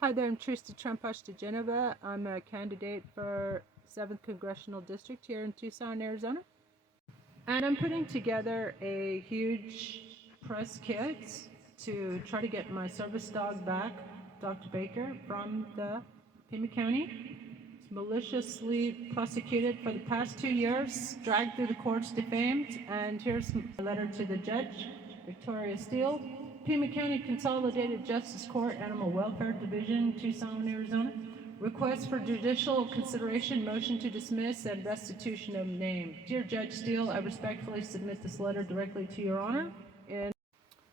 Hi there, I'm Trista Trempash de Geneva. I'm a candidate for 7th Congressional District here in Tucson, Arizona. And I'm putting together a huge press kit to try to get my service dog back, Dr. Baker, from the Pima County. He's maliciously prosecuted for the past 2 years, dragged through the courts, defamed, and here's a letter to the judge, Victoria Steele, Pima County Consolidated Justice Court, Animal Welfare Division, Tucson, Arizona. Request for judicial consideration, motion to dismiss, and restitution of name. Dear Judge Steele, I respectfully submit this letter directly to your honor in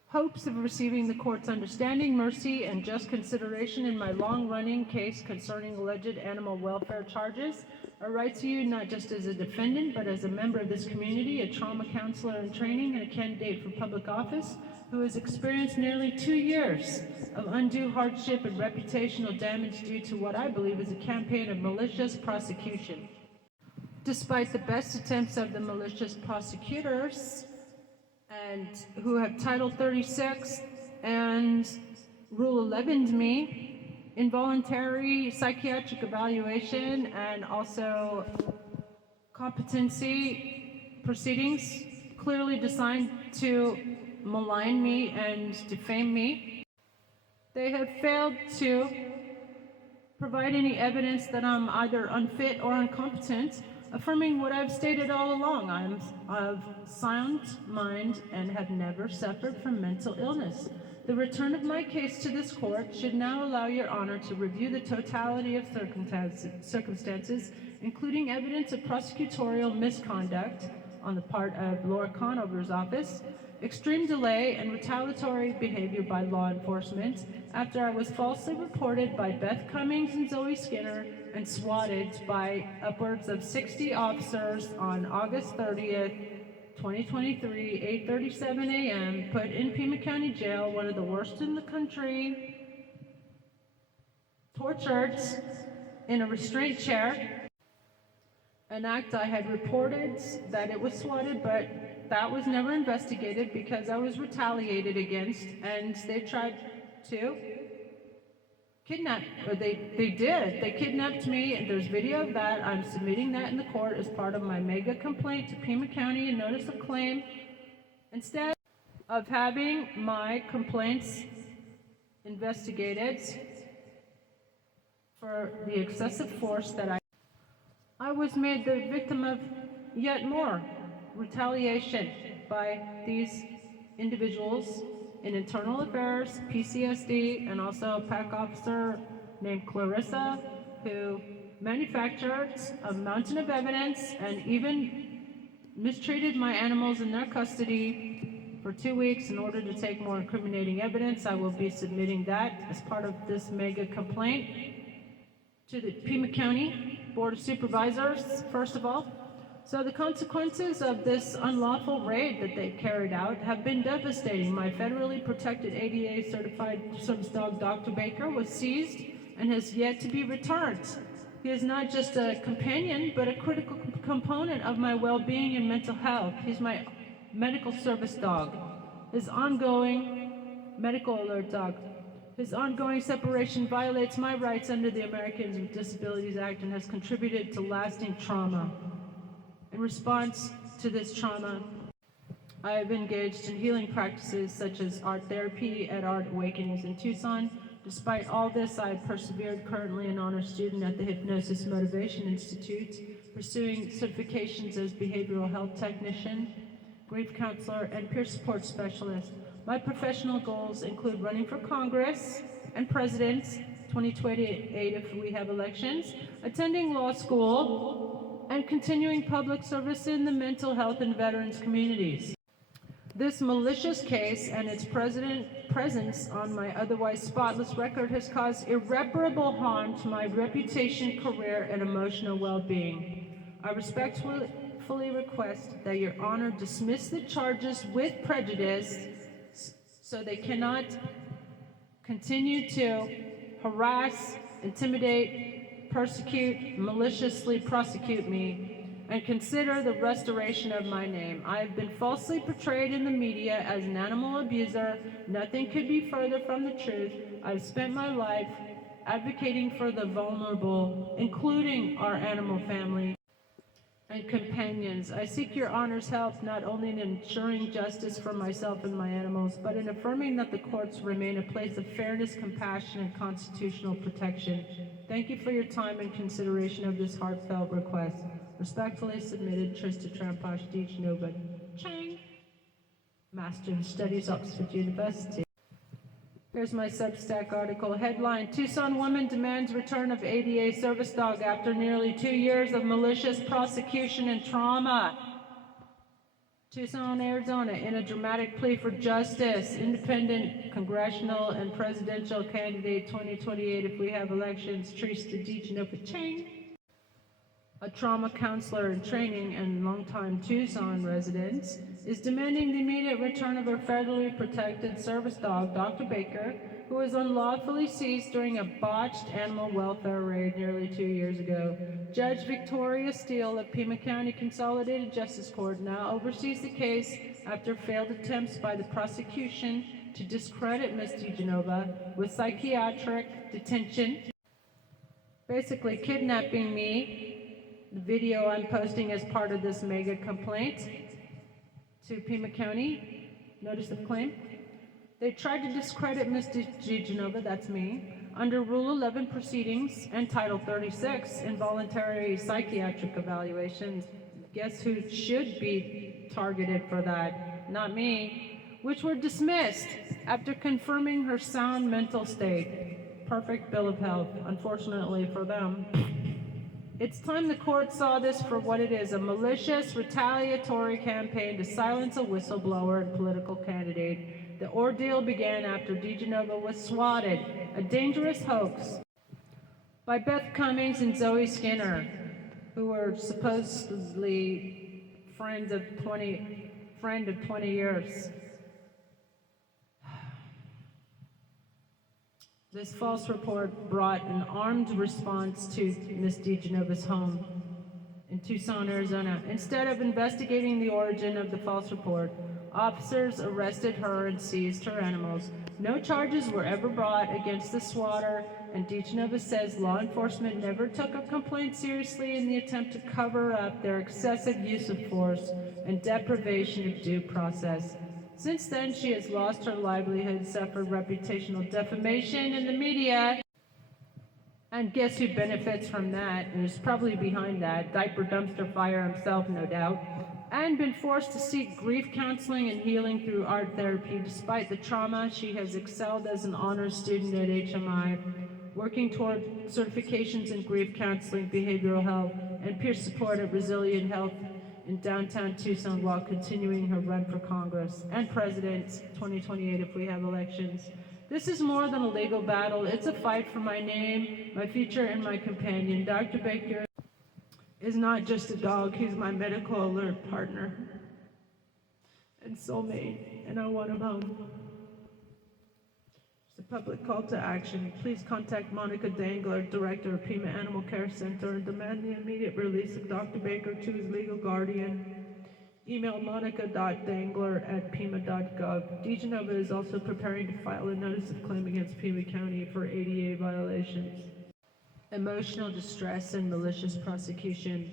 hopes of receiving the court's understanding, mercy, and just consideration in my long-running case concerning alleged animal welfare charges. I write to you not just as a defendant, but as a member of this community, a trauma counselor in training, and a candidate for public office who has experienced nearly 2 years of undue hardship and reputational damage due to what I believe is a campaign of malicious prosecution. Despite the best attempts of the malicious prosecutors, and who have Title 36 and Rule 11'd me, involuntary psychiatric evaluation, and also competency proceedings clearly designed to malign me and defame me. They have failed to provide any evidence that I'm either unfit or incompetent, affirming what I've stated all along. I'm of sound mind and have never suffered from mental illness. The return of my case to this court should now allow your honor to review the totality of circumstances, including evidence of prosecutorial misconduct on the part of Laura Conover's office, extreme delay and retaliatory behavior by law enforcement after I was falsely reported by Beth Cummings and Zoe Skinner and swatted by upwards of 60 officers on August 30th, 2023, 8:37 a.m., put in Pima County Jail, one of the worst in the country, tortured in a restraint chair, an act I had reported that it was swatted, but that was never investigated because I was retaliated against, and they tried to kidnap, or they kidnapped me, and there's video of that. I'm submitting that in the court as part of my mega complaint to Pima County and notice of claim. Instead of having my complaints investigated for the excessive force that I was made the victim of yet more retaliation by these individuals in internal affairs, PCSD, and also a PAC officer named Clarissa, who manufactured a mountain of evidence and even mistreated my animals in their custody for 2 weeks in order to take more incriminating evidence. I will be submitting that as part of this mega complaint to the Pima County Board of Supervisors, first of all. So the consequences of this unlawful raid that they carried out have been devastating. My federally protected ADA certified service dog, Dr. Baker, was seized and has yet to be returned. He is not just a companion, but a critical component of my well-being and mental health. He's my medical service dog, his ongoing medical alert dog. His ongoing separation violates my rights under the Americans with Disabilities Act and has contributed to lasting trauma. In response to this trauma, I have engaged in healing practices such as art therapy at Art Awakenings in Tucson. Despite all this, I have persevered, currently an honor student at the Hypnosis Motivation Institute, pursuing certifications as behavioral health technician, grief counselor, and peer support specialist. My professional goals include running for Congress and President, 2028 if we have elections, attending law school, and continuing public service in the mental health and veterans communities. This malicious case and its presence on my otherwise spotless record has caused irreparable harm to my reputation, career, and emotional well-being. I respectfully request that your honor dismiss the charges with prejudice so they cannot continue to harass, intimidate, persecute, maliciously prosecute me, and consider the restoration of my name. I have been falsely portrayed in the media as an animal abuser. Nothing could be further from the truth. I've spent my life advocating for the vulnerable, including our animal family and companions. I seek your honor's help not only in ensuring justice for myself and my animals, but in affirming that the courts remain a place of fairness, compassion, and constitutional protection. Thank you for your time and consideration of this heartfelt request. Respectfully submitted, Trista Trampash D. Genova Chang, Master of Studies, Oxford University. Here's my Substack article. Headline: Tucson woman demands return of ADA service dog after nearly 2 years of malicious prosecution and trauma. Tucson, Arizona, in a dramatic plea for justice. Independent congressional and presidential candidate 2028 if we have elections, Trista D. Genova Chang, a trauma counselor in training and longtime Tucson resident, is demanding the immediate return of her federally protected service dog, Dr. Baker, who was unlawfully seized during a botched animal welfare raid nearly 2 years ago. Judge Victoria Steele of Pima County Consolidated Justice Court now oversees the case after failed attempts by the prosecution to discredit Ms. DeGenova with psychiatric detention, basically kidnapping me. The video I'm posting as part of this mega complaint to Pima County, notice of claim. They tried to discredit Ms. DeGenova, that's me, under Rule 11 proceedings and Title 36, involuntary psychiatric evaluations. Guess who should be targeted for that? Not me. Which were dismissed after confirming her sound mental state. Perfect bill of health, unfortunately for them. It's time the court saw this for what it is, a malicious, retaliatory campaign to silence a whistleblower and political candidate. The ordeal began after DeGenova was swatted, a dangerous hoax, by Beth Cummings and Zoe Skinner, who were supposedly friend of 20 years. This false report brought an armed response to Ms. DeGenova's home in Tucson, Arizona. Instead of investigating the origin of the false report, officers arrested her and seized her animals. No charges were ever brought against the swatter, and DeGenova says law enforcement never took a complaint seriously in the attempt to cover up their excessive use of force and deprivation of due process. Since then, she has lost her livelihood, suffered reputational defamation in the media, and guess who benefits from that, and is probably behind that? Diaper dumpster fire himself, no doubt, and been forced to seek grief counseling and healing through art therapy. Despite the trauma, she has excelled as an honors student at HMI, working toward certifications in grief counseling, behavioral health, and peer support at Resilient Health in downtown Tucson while continuing her run for Congress and President 2028 if we have elections. This is more than a legal battle. It's a fight for my name, my future, and my companion. Dr. Baker is not just a dog. He's my medical alert partner and soulmate, and I want him home. It's a public call to action. Please contact Monica Dangler, Director of Pima Animal Care Center, and demand the immediate release of Dr. Baker to his legal guardian. Email monica.dangler@pima.gov. DeGenova is also preparing to file a notice of claim against Pima County for ADA violations. Emotional distress and malicious prosecution.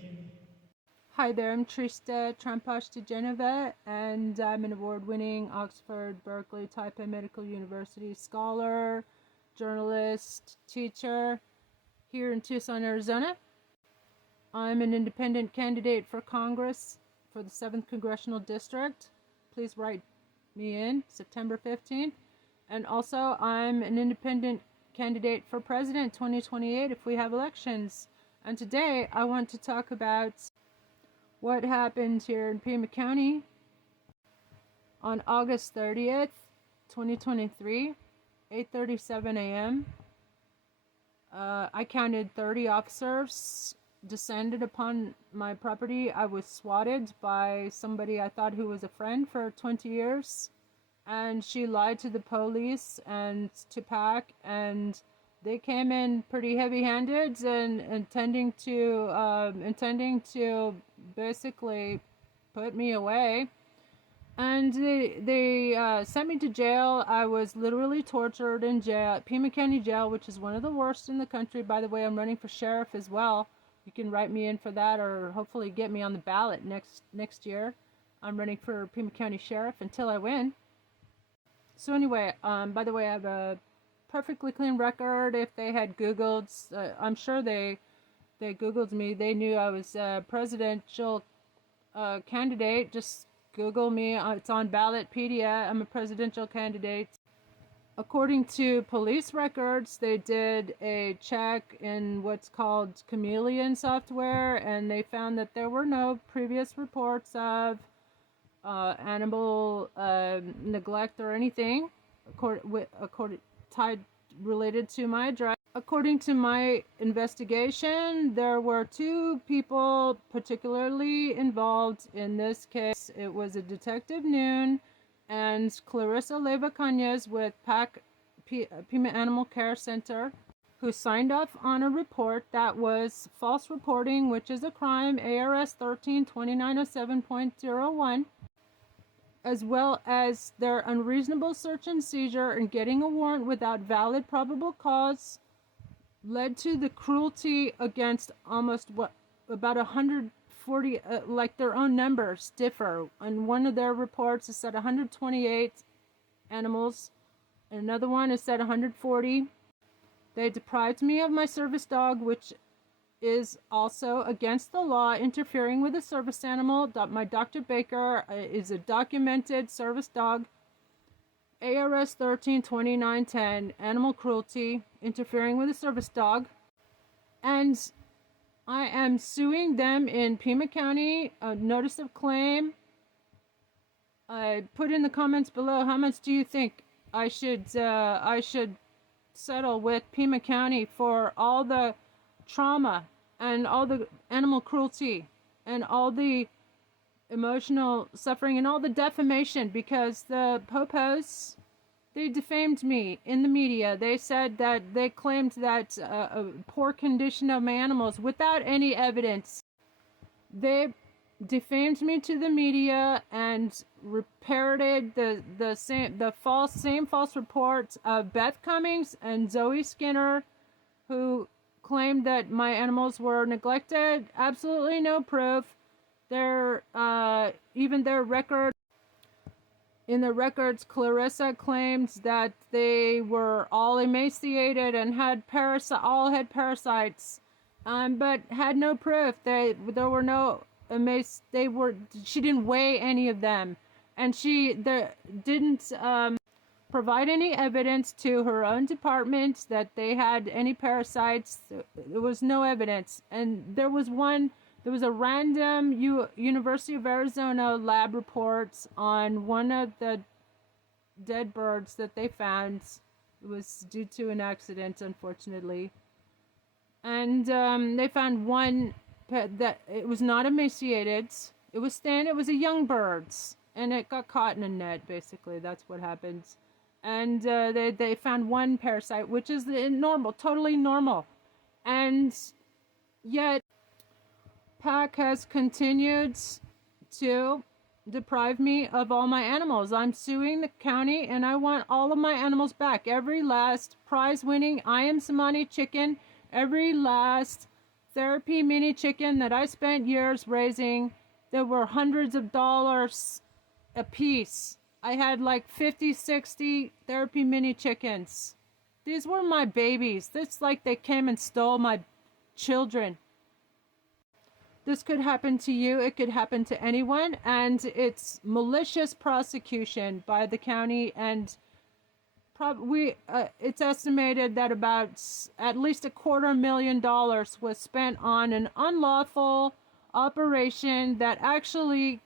Hi there, I'm Trista Trampash DeGenova, and I'm an award-winning Oxford, Berkeley, Taipei Medical University scholar, journalist, teacher here in Tucson, Arizona. I'm an independent candidate for Congress for the 7th Congressional District. Please write me in September 15th. And also, I'm an independent candidate for President 2028 if we have elections. And today, I want to talk about what happened here in Pima County on August 30th, 2023, 8:37 a.m. I counted 30 officers descended upon my property. I was swatted by somebody I thought who was a friend for 20 years, and she lied to the police and to PAC, and they came in pretty heavy-handed and intending to basically put me away. And they sent me to jail. I was literally tortured in jail, Pima County Jail, which is one of the worst in the country. By the way, I'm running for sheriff as well. You can write me in for that, or hopefully get me on the ballot next year. I'm running for Pima County Sheriff until I win. So anyway, by the way, I have a perfectly clean record. If they had Googled, I'm sure they Googled me. They knew I was a presidential candidate. Just Google me. It's on Ballotpedia. I'm a presidential candidate. According to police records, they did a check in what's called Chameleon software, and they found that there were no previous reports of animal neglect or anything related to my address. According to my investigation, there were two people particularly involved in this case. It was a Detective Noon and Clarissa Leva Cañas with Pima Animal Care Center, who signed off on a report that was false reporting, which is a crime, ARS 13-2907.01, as well as their unreasonable search and seizure and getting a warrant without valid probable cause led to the cruelty against about 140, like their own numbers differ. On one of their reports it said 128 animals, and another one it said 140. They deprived me of my service dog, which is also against the law, interfering with a service animal. My Dr. Baker is a documented service dog. ARS 13-2910, animal cruelty, interfering with a service dog. And I am suing them in Pima County, a notice of claim. I put in the comments below, how much do you think I should settle with Pima County for all the trauma and all the animal cruelty and all the emotional suffering and all the defamation, because the popos, they defamed me in the media. They said that they claimed that a poor condition of my animals without any evidence. They defamed me to the media and reported the same false reports of Beth Cummings and Zoe Skinner, who claimed that my animals were neglected. Absolutely no proof. Even their record, in the records, Clarissa claims that they were all emaciated and all had parasites, but had no proof. There were no she didn't weigh any of them, and she didn't provide any evidence to her own department that they had any parasites. There was no evidence, and there was a random University of Arizona lab reports on one of the dead birds that they found. It was due to an accident, unfortunately. And they found one that it was not emaciated. It was thin. It was a young bird, and it got caught in a net. Basically, that's what happened. And they found one parasite, which is normal, totally normal, and yet PAC has continued to deprive me of all my animals. I'm suing the county, and I want all of my animals back. Every last prize-winning I Am Samani chicken, every last therapy mini chicken that I spent years raising, there were hundreds of dollars a piece. I had like 50, 60 therapy mini chickens. These were my babies. It's like they came and stole my children. This could happen to you. It could happen to anyone. And it's malicious prosecution by the county. And it's estimated that about at least $250,000 was spent on an unlawful operation that actually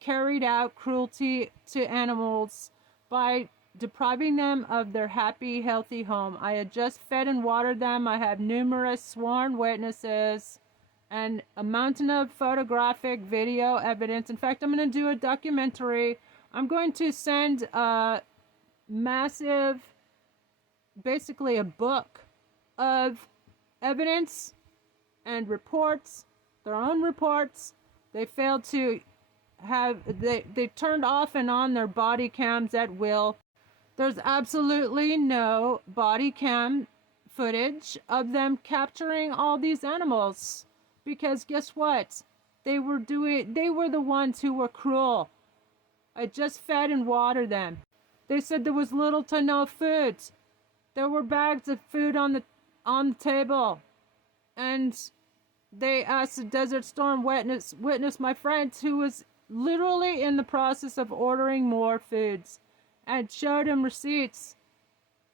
carried out cruelty to animals by depriving them of their happy, healthy home. I had just fed and watered them. I have numerous sworn witnesses and a mountain of photographic video evidence. In fact, I'm going to do a documentary. I'm going to send a massive, basically a book of evidence and reports, their own reports. They failed to they turned off and on their body cams at will. There's absolutely no body cam footage of them capturing all these animals, because guess what? They were the ones who were cruel. I just fed and watered them. They said there was little to no food. There were bags of food on the table, and they asked the Desert Storm witness, my friend, who was literally in the process of ordering more foods, and showed him receipts.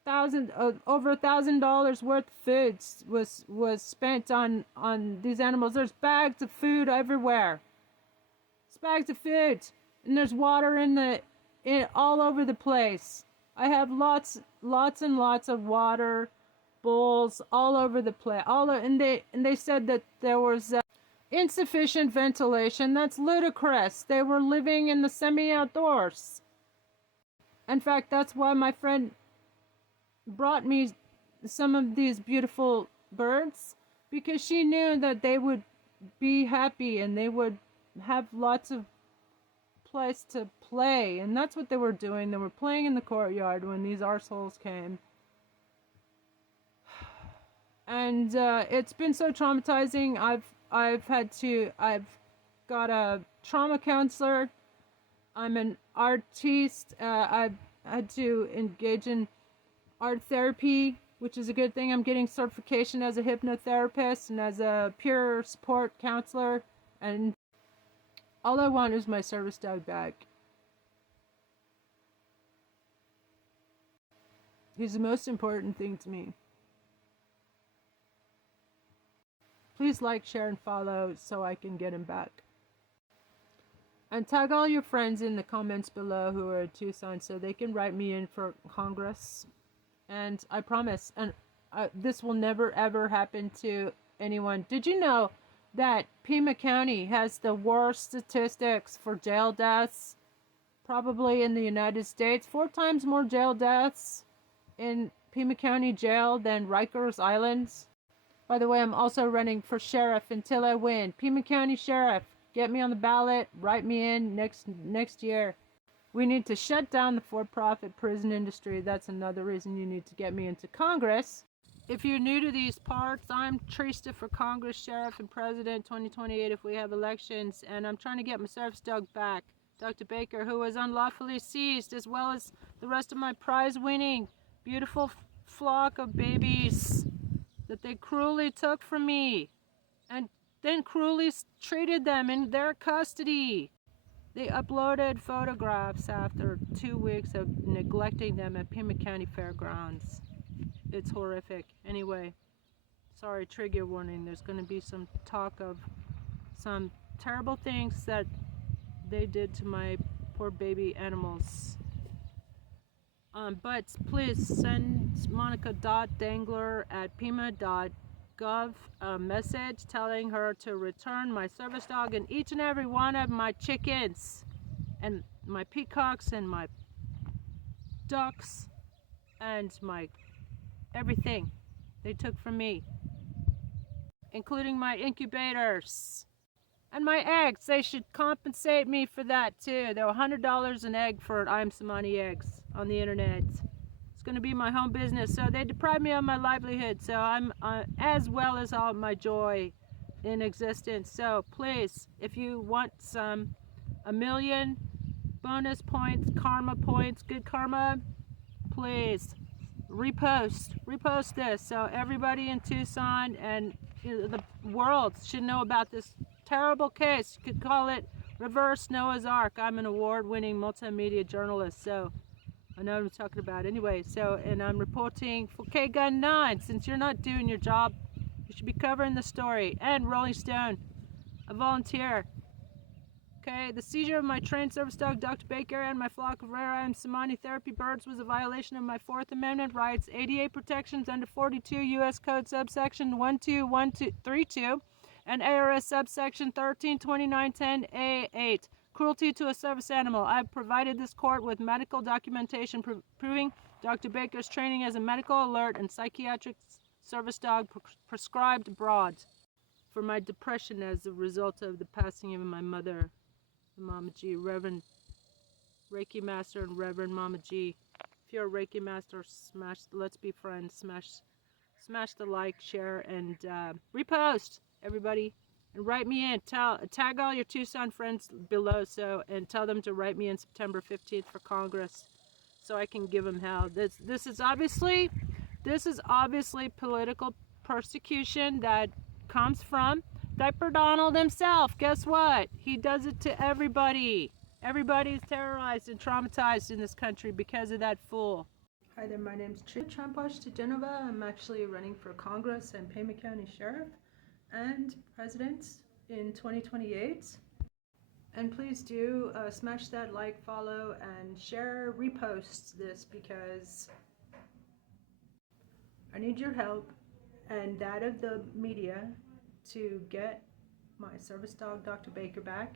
Over $1,000 worth of foods was spent on these animals. There's bags of food everywhere. There's bags of food, and there's water all over the place. I have lots and lots of water bowls all over the place. And they said that there was insufficient ventilation. That's ludicrous. They were living in the semi-outdoors. In fact, that's why my friend brought me some of these beautiful birds, because she knew that they would be happy and they would have lots of place to play. And that's what they were doing. They were playing in the courtyard when these arseholes came. And it's been so traumatizing. I've got a trauma counselor. I'm an artiste. I've had to engage in art therapy, which is a good thing. I'm getting certification as a hypnotherapist and as a peer support counselor. And all I want is my service dog back. He's the most important thing to me. Please like, share, and follow so I can get him back. And tag all your friends in the comments below who are in Tucson so they can write me in for Congress. And I promise, and this will never ever happen to anyone. Did you know that Pima County has the worst statistics for jail deaths probably in the United States? 4 times more jail deaths in Pima County Jail than Rikers Island. By the way, I'm also running for sheriff until I win. Pima County Sheriff, get me on the ballot, write me in next year. We need to shut down the for-profit prison industry. That's another reason you need to get me into Congress. If you're new to these parts, I'm Trista for Congress, Sheriff, and President 2028 if we have elections. And I'm trying to get my service dog back, Dr. Baker, who was unlawfully seized, as well as the rest of my prize-winning, beautiful flock of babies that they cruelly took from me and then cruelly treated them in their custody. They uploaded photographs after 2 weeks of neglecting them at Pima County Fairgrounds. It's horrific. Anyway, sorry, trigger warning. There's going to be some talk of some terrible things that they did to my poor baby animals. But please send monica.dangler@pima.gov a message telling her to return my service dog and each and every one of my chickens and my peacocks and my ducks and my everything they took from me, including my incubators and my eggs. They should compensate me for that too. They're $100 an egg for I'm Samani eggs on the internet. It's going to be my home business. So they deprived me of my livelihood. So I'm as well as all my joy in existence. So please, if you want some 1 million bonus points, karma points, good karma, please repost this so everybody in Tucson and the world should know about this terrible case. You could call it Reverse Noah's Ark. I'm an award-winning multimedia journalist, so I know what I'm talking about. Anyway, and I'm reporting for K-Gun 9. Since you're not doing your job, you should be covering the story. And Rolling Stone, a volunteer. Okay, the seizure of my trained service dog, Dr. Baker, and my flock of rare I'm Samani therapy birds was a violation of my 4th Amendment rights, ADA protections under 42 U.S. Code subsection 12132, and ARS subsection 132910A8. Cruelty to a service animal. I've provided this court with medical documentation proving Dr. Baker's training as a medical alert and psychiatric service dog prescribed abroad for my depression as a result of the passing of my mother. Mama G, Reverend Reiki Master and Reverend Mama G. If you're a Reiki Master, smash, let's be friends, smash the like, share, and repost, everybody. And write me in. Tag all your Tucson friends below, and tell them to write me in September 15th for Congress, so I can give them hell. This is obviously political persecution that comes from Diaper Donald himself. Guess what? He does it to everybody. Everybody's terrorized and traumatized in this country because of that fool. Hi there, my name's Tramposh to Genova. I'm actually running for Congress and Pima County Sheriff and President in 2028. And please do smash that like, follow, and share, repost this, because I need your help and that of the media to get my service dog, Dr. Baker, back,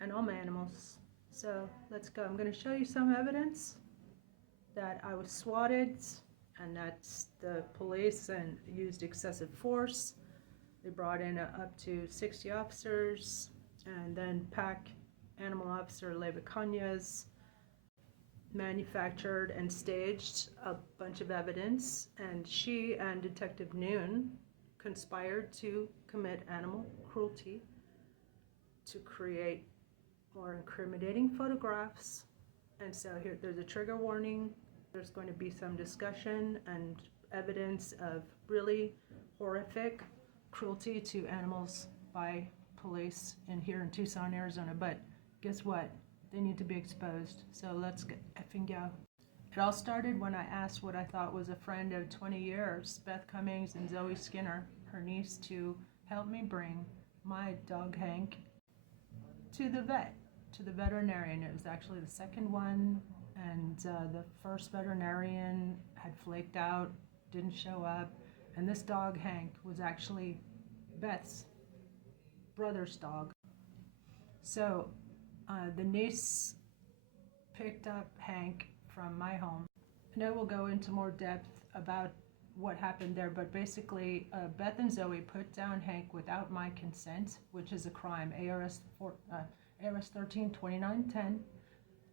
and all my animals. So let's go. I'm going to show you some evidence that I was swatted and that the police and used excessive force. They brought in up to 60 officers, and then PAC Animal Officer Leva Canyas manufactured and staged a bunch of evidence, and she and Detective Noon conspired to commit animal cruelty to create more incriminating photographs. And so here, there's a trigger warning. There's going to be some discussion and evidence of really horrific cruelty to animals by police here in Tucson, Arizona. But guess what? They need to be exposed. So let's get effing go. It all started when I asked what I thought was a friend of 20 years, Beth Cummings and Zoe Skinner, her niece, to help me bring my dog Hank to the veterinarian. It was actually the second one, and the first veterinarian had flaked out, didn't show up, and this dog Hank was actually Beth's brother's dog. So the niece picked up Hank from my home, and I will go into more depth about what happened there, but basically Beth and Zoe put down Hank without my consent, which is a crime. ARS 13-2910,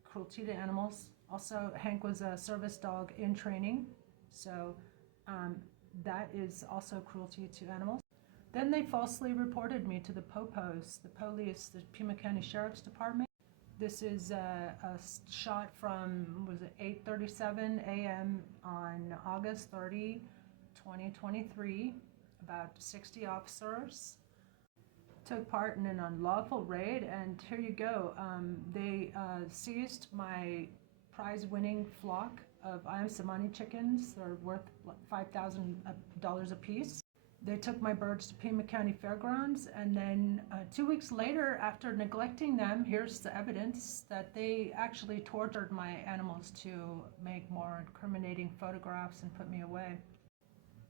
cruelty to animals. Also, Hank was a service dog in training, so that is also cruelty to animals. Then they falsely reported me to the POPOs, the police, the Pima County Sheriff's Department. This is a shot from, was it 8:37 a.m. on August 30, 2023. About 60 officers took part in an unlawful raid, and here you go. They seized my prize-winning flock of Ayam Samani chickens. They're worth $5,000 a piece. They took my birds to Pima County Fairgrounds, and then 2 weeks later, after neglecting them, here's the evidence that they actually tortured my animals to make more incriminating photographs and put me away.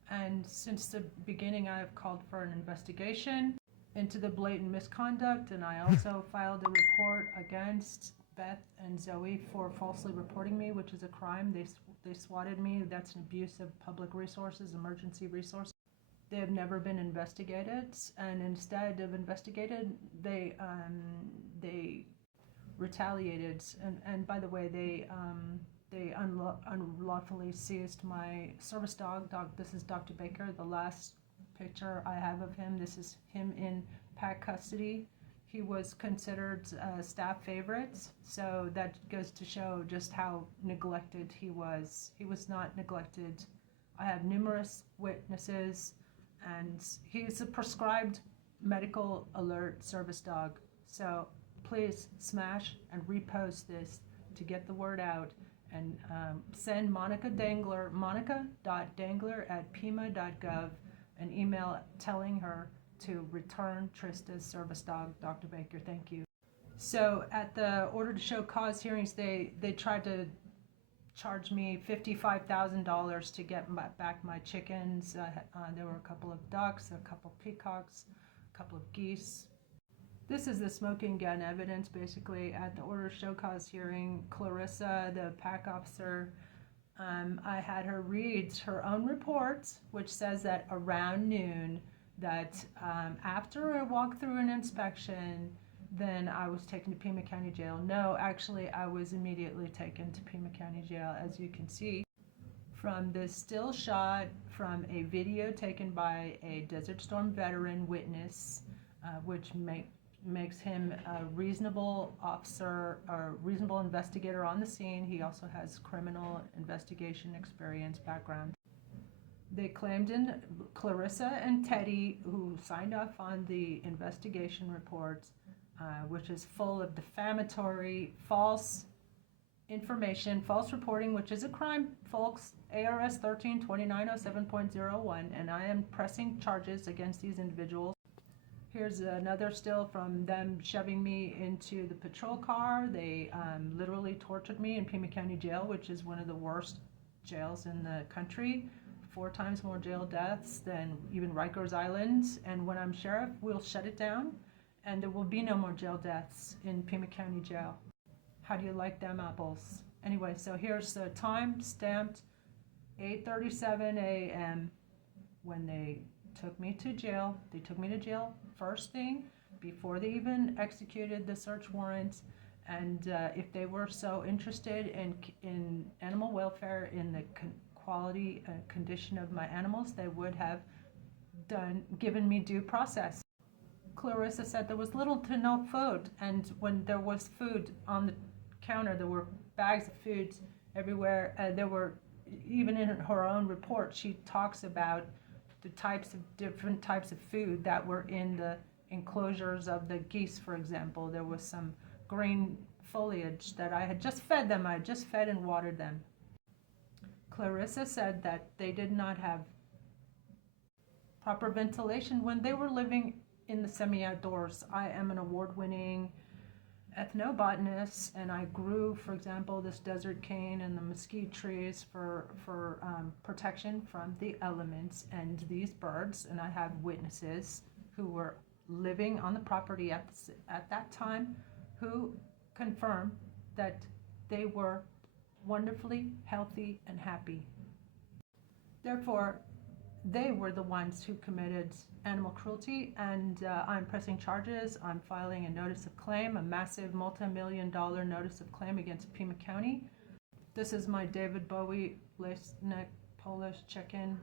And since the beginning, I have called for an investigation into the blatant misconduct, and I also filed a report against Beth and Zoe for falsely reporting me, which is a crime. They swatted me. That's an abuse of public resources, emergency resources. They have never been investigated, and instead of investigated, they retaliated. And by the way, they unlawfully seized my service dog. This is Dr. Baker. The last picture I have of him, this is him in PAC custody. He was considered a staff favorite, so that goes to show just how neglected he was. He was not neglected. I have numerous witnesses, and he's a prescribed medical alert service dog. So please smash and repost this to get the word out, and send monica.dangler@pima.gov an email telling her to return Trista's service dog, Dr. Baker. Thank you. So at the order to show cause hearings, they tried to charge me $55,000 to get back my chickens. There were a couple of ducks, a couple of peacocks, a couple of geese. This is the smoking gun evidence. Basically, at the order to show cause hearing, Clarissa, the PAC officer, I had her read her own report, which says that around noon, that after a walkthrough and inspection, then I was taken to Pima County Jail. No, actually, I was immediately taken to Pima County Jail, as you can see from this still shot from a video taken by a Desert Storm veteran witness, which makes him a reasonable officer or reasonable investigator on the scene. He also has criminal investigation experience background. They claimed in Clarissa and Teddy, who signed off on the investigation reports, which is full of defamatory, false information, false reporting, which is a crime, folks. ARS 13-2907.01, and I am pressing charges against these individuals. Here's another still from them shoving me into the patrol car. They literally tortured me in Pima County Jail, which is one of the worst jails in the country. 4 times more jail deaths than even Rikers Island. And when I'm sheriff, we'll shut it down, and there will be no more jail deaths in Pima County Jail. How do you like them apples? Anyway, so here's the time stamped 8:37 a.m. when they took me to jail. They took me to jail first thing before they even executed the search warrant. And if they were so interested in animal welfare, in the quality condition of my animals, they would have given me due process. Clarissa said there was little to no food, and when there was food on the counter, there were bags of food everywhere. There were, even in her own report, she talks about the different types of food that were in the enclosures of the geese, for example. There was some green foliage that I had just fed them. I had just fed and watered them. Clarissa said that they did not have proper ventilation when they were living in the semi-outdoors. I am an award-winning ethnobotanist, and I grew, for example, this desert cane and the mesquite trees for protection from the elements and these birds. And I have witnesses who were living on the property at that time who confirm that they were wonderfully healthy and happy. Therefore, they were the ones who committed animal cruelty, and I'm pressing charges. I'm filing a notice of claim, a massive multi-million-dollar notice of claim against Pima County. This is my David Bowie lace-neck Polish chicken,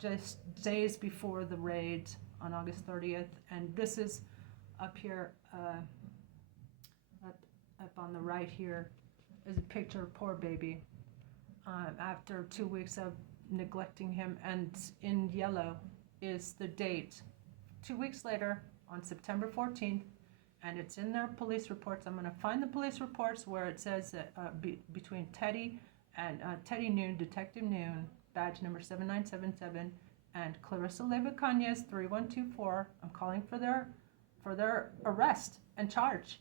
just days before the raid on August 30th, and this is up here, up on the right here, is a picture of poor baby after 2 weeks of neglecting him, and in yellow is the date 2 weeks later on September 14th, and it's in their police reports. I'm going to find the police reports where it says that between Teddy and Teddy Noon, Detective Noon, badge number 7977, and Clarissa Leyva Cañas 3124. I'm calling for their arrest and charge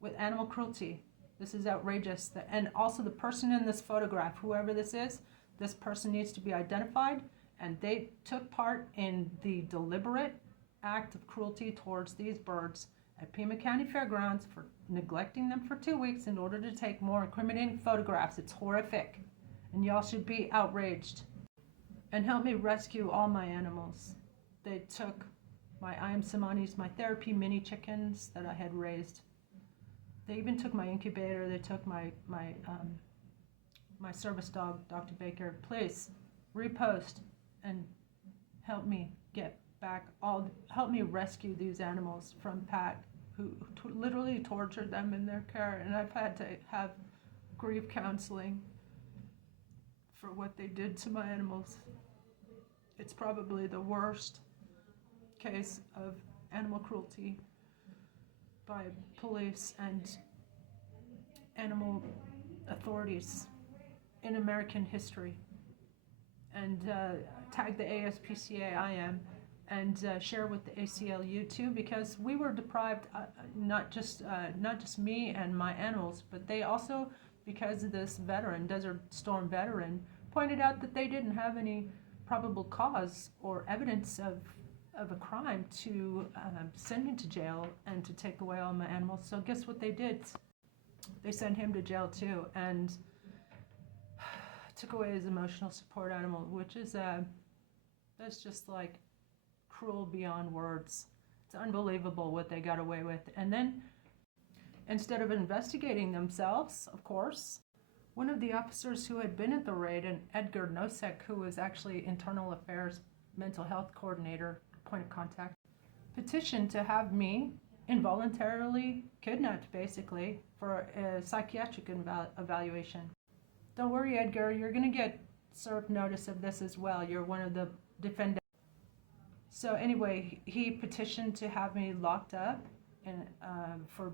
with animal cruelty. This is outrageous. And also the person in this photograph, whoever this is, this person needs to be identified, and they took part in the deliberate act of cruelty towards these birds at Pima County Fairgrounds for neglecting them for 2 weeks in order to take more incriminating photographs. It's horrific, and y'all should be outraged. And help me rescue all my animals. They took my I Am Samanis, my therapy mini chickens that I had raised. They even took my incubator. They took my service dog, Dr. Baker. Please repost and help me get back help me rescue these animals from Pat, who literally tortured them in their care, and I've had to have grief counseling for what they did to my animals. It's probably the worst case of animal cruelty by police and animal authorities in American history. And tag the ASPCA I am, and share with the ACLU too, because we were deprived, not just me and my animals, but they also, because of this veteran, Desert Storm veteran, pointed out that they didn't have any probable cause or evidence of a crime to send him to jail and to take away all my animals. So guess what they did? They sent him to jail too, and took away his emotional support animal, which is that's just like cruel beyond words. It's unbelievable what they got away with. And then instead of investigating themselves, of course. One of the officers who had been at the raid, an Edgar Nosek, who was actually Internal Affairs Mental Health Coordinator, point of contact, petitioned to have me involuntarily kidnapped, basically, for a psychiatric evaluation. Don't worry, Edgar, you're going to get served notice of this as well. You're one of the defendants. So anyway, he petitioned to have me locked up and for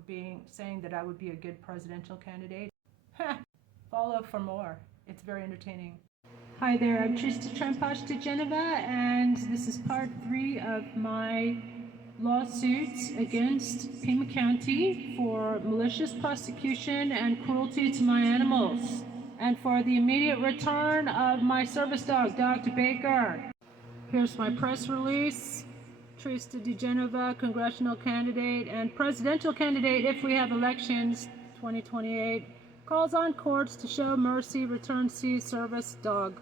saying that I would be a good presidential candidate. Follow for more. It's very entertaining. Hi there, I'm Trista Trempash de Geneva, and this is part 3 of my lawsuits against Pima County for malicious prosecution and cruelty to my animals, and for the immediate return of my service dog, Dr. Baker. Here's my press release. Trista de Geneva, congressional candidate and presidential candidate if we have elections 2028, calls on courts to show mercy, return seized service dog.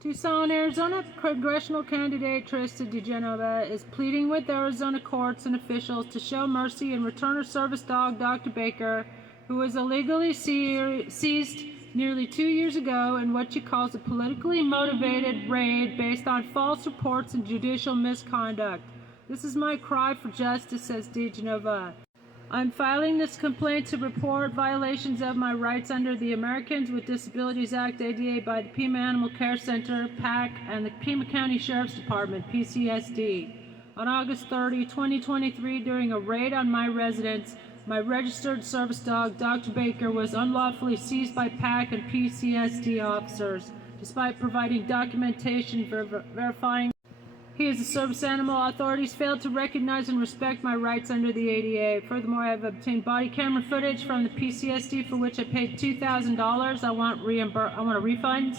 Tucson, Arizona, congressional candidate Trista de Geneva is pleading with Arizona courts and officials to show mercy and return her service dog, Dr. Baker, who was illegally seized nearly 2 years ago in what she calls a politically motivated raid based on false reports and judicial misconduct. This is my cry for justice, says de Geneva. I'm filing this complaint to report violations of my rights under the Americans with Disabilities Act, ADA, by the Pima Animal Care Center, PAC, and the Pima County Sheriff's Department, PCSD. On August 30, 2023, during a raid on my residence, my registered service dog, Dr. Baker, was unlawfully seized by PAC and PCSD officers, despite providing documentation verifying he is a service animal. Authorities failed to recognize and respect my rights under the ADA. Furthermore, I have obtained body camera footage from the PCSD for which I paid $2,000. I want a refund.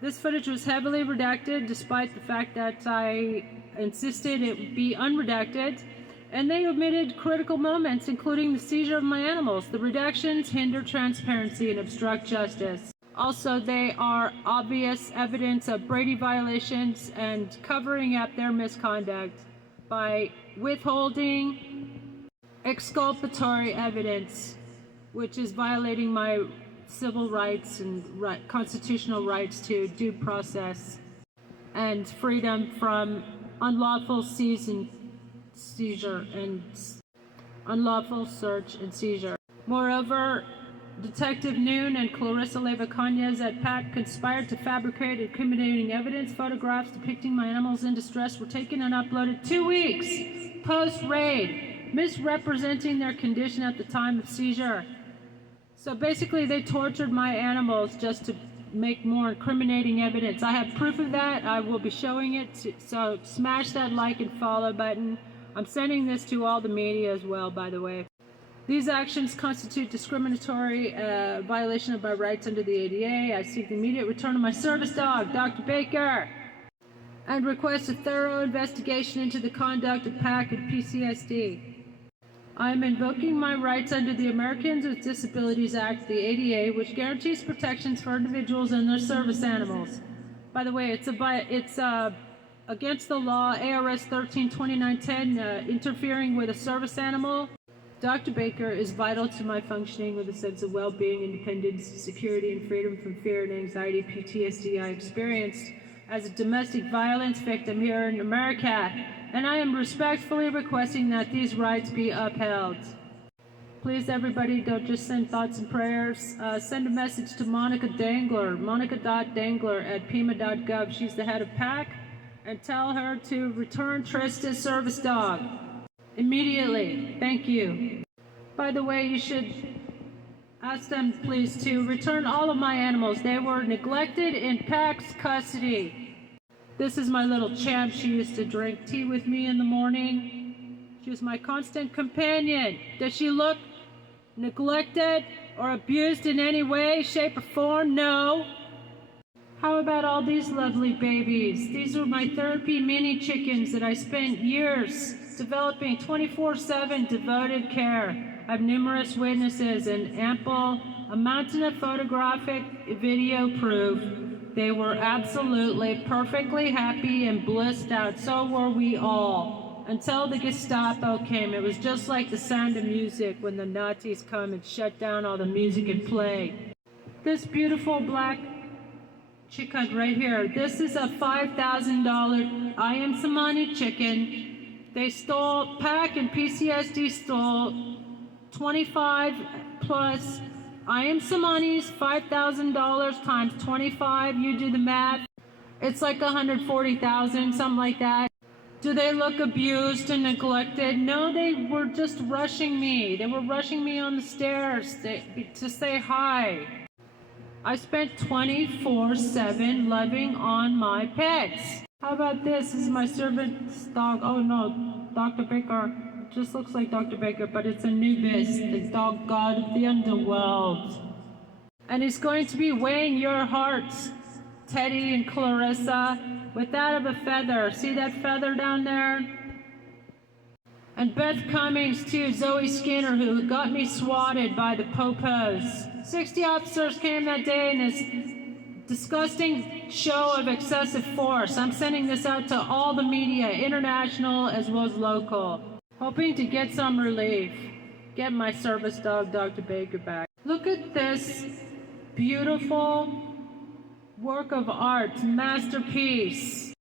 This footage was heavily redacted, despite the fact that I insisted it be unredacted. And they omitted critical moments, including the seizure of my animals. The redactions hinder transparency and obstruct justice. Also, they are obvious evidence of Brady violations and covering up their misconduct by withholding exculpatory evidence, which is violating my civil rights and constitutional rights to due process and freedom from unlawful seizure and unlawful search and seizure. Moreover, Detective Noon and Clarissa Leva-Cañas at PAC conspired to fabricate incriminating evidence. Photographs depicting my animals in distress were taken and uploaded 2 weeks post-raid, misrepresenting their condition at the time of seizure. So basically, they tortured my animals just to make more incriminating evidence. I have proof of that. I will be showing it. So smash that like and follow button. I'm sending this to all the media as well, by the way. These actions constitute discriminatory violation of my rights under the ADA. I seek the immediate return of my service dog, Dr. Baker, and request a thorough investigation into the conduct of PAC and PCSD. I am invoking my rights under the Americans with Disabilities Act, the ADA, which guarantees protections for individuals and their service animals. By the way, it's against the law, ARS 13-2910, interfering with a service animal. Dr. Baker is vital to my functioning with a sense of well-being, independence, security, and freedom from fear and anxiety, PTSD I experienced as a domestic violence victim here in America, and I am respectfully requesting that these rights be upheld. Please, everybody, don't just send thoughts and prayers. Send a message to Monica Dangler, monica.dangler@pima.gov. She's the head of PAC, and tell her to return Trista's service dog immediately. Thank you. By the way, you should ask them, please, to return all of my animals. They were neglected in PAC's custody. This is my little champ. She used to drink tea with me in the morning. She was my constant companion. Does she look neglected or abused in any way, shape, or form? No. How about all these lovely babies? These are my therapy mini chickens that I spent years developing 24/7 devoted care. I have numerous witnesses and a mountain of photographic video proof. They were absolutely perfectly happy and blissed out. So were we all. until the Gestapo came. It was just like The Sound of Music when the Nazis come and shut down all the music and play. This beautiful black chicken right here, this is a $5,000 I Am Samani chicken. They stole, PAC and PCSD stole 25 plus I Am Samani's $5,000 times 25, you do the math. It's like 140,000, something like that. Do they look abused and neglected? No, they were just rushing me. They were rushing me on the stairs to say hi. I spent 24/7 loving on my pets. How about this? This is my servant's dog. Oh no, Dr. Baker. It just looks like Dr. Baker, but it's Anubis, the dog god of the underworld. And he's going to be weighing your hearts, Teddy and Clarissa, with that of a feather. See that feather down there? And Beth Cummings too, Zoe Skinner, who got me swatted by the popos. 60 officers came that day in this disgusting show of excessive force. I'm sending this out to all the media, international as well as local, hoping to get some relief. Get my service dog, Dr. Baker, back. Look at this beautiful work of art, masterpiece.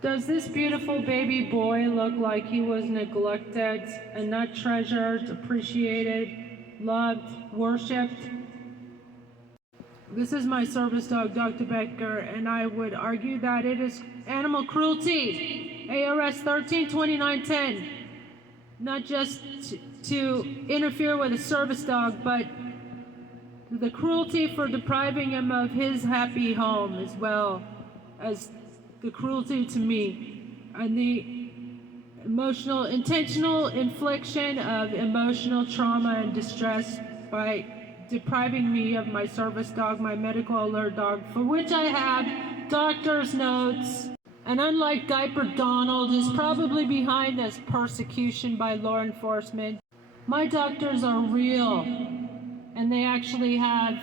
Does this beautiful baby boy look like he was neglected and not treasured, appreciated, loved, worshipped? This is my service dog, Dr. Becker, and I would argue that it is animal cruelty, ARS 13-2910, not just to interfere with a service dog, but the cruelty for depriving him of his happy home, as well as the cruelty to me, and the intentional infliction of emotional trauma and distress by depriving me of my service dog, my medical alert dog, for which I have doctor's notes. And unlike Diaper Donald, who's probably behind this persecution by law enforcement, my doctors are real, and they actually have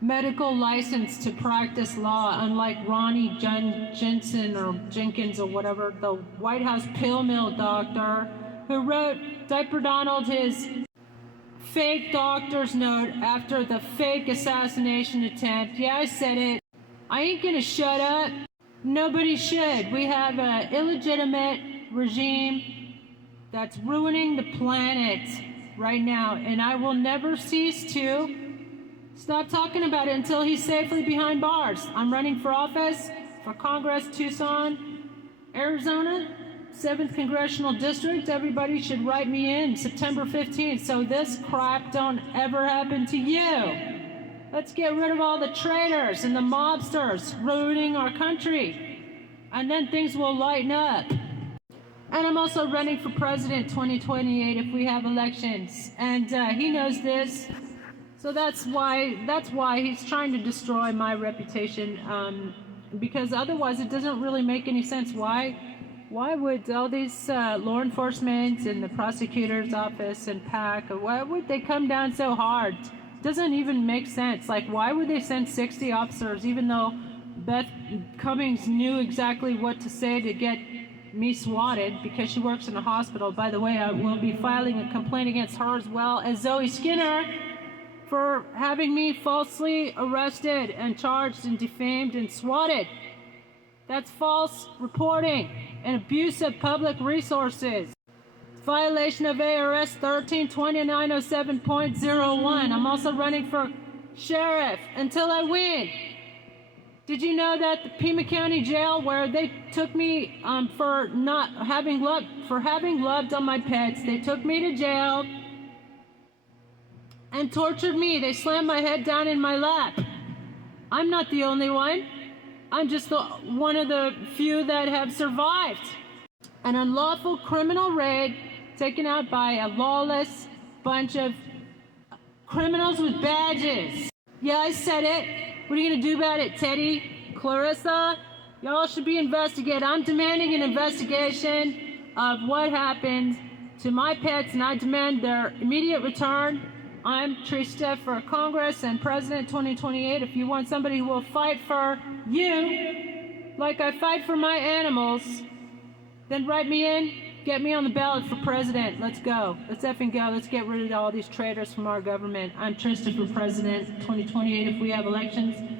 medical license to practice law, unlike Ronnie Jensen or Jenkins or whatever, the White House pill mill doctor who wrote Diaper Donald his fake doctor's note after the fake assassination attempt. Yeah, I said it. I ain't gonna shut up. Nobody should. We have an illegitimate regime that's ruining the planet right now, and I will never cease to stop talking about it until he's safely behind bars. I'm running for office for Congress, Tucson, Arizona, 7th Congressional District. Everybody should write me in September 15th so this crap don't ever happen to you. Let's get rid of all the traitors and the mobsters ruining our country, and then things will lighten up. And I'm also running for president 2028 if we have elections, and he knows this. So that's why he's trying to destroy my reputation, because otherwise it doesn't really make any sense. Why would all these law enforcement and the prosecutor's office and PAC, why would they come down so hard? It doesn't even make sense. Like, why would they send 60 officers, even though Beth Cummings knew exactly what to say to get me swatted, because she works in a hospital. By the way, I will be filing a complaint against her as well as Zoe Skinner for having me falsely arrested and charged and defamed and swatted. That's false reporting and abuse of public resources. Violation of ARS 13-2907.01. I'm also running for sheriff until I win. Did you know that the Pima County Jail, where they took me for having loved on my pets, they took me to jail and tortured me. They slammed my head down in my lap. I'm not the only one. I'm just one of the few that have survived an unlawful criminal raid taken out by a lawless bunch of criminals with badges. Yeah, I said it. What are you going to do about it, Teddy? Clarissa? Y'all should be investigated. I'm demanding an investigation of what happened to my pets, and I demand their immediate return. I'm Trista for Congress and President 2028. If you want somebody who will fight for you, like I fight for my animals, then write me in, get me on the ballot for president. Let's go. Let's effing go. Let's get rid of all these traitors from our government. I'm Trista for president 2028 if we have elections.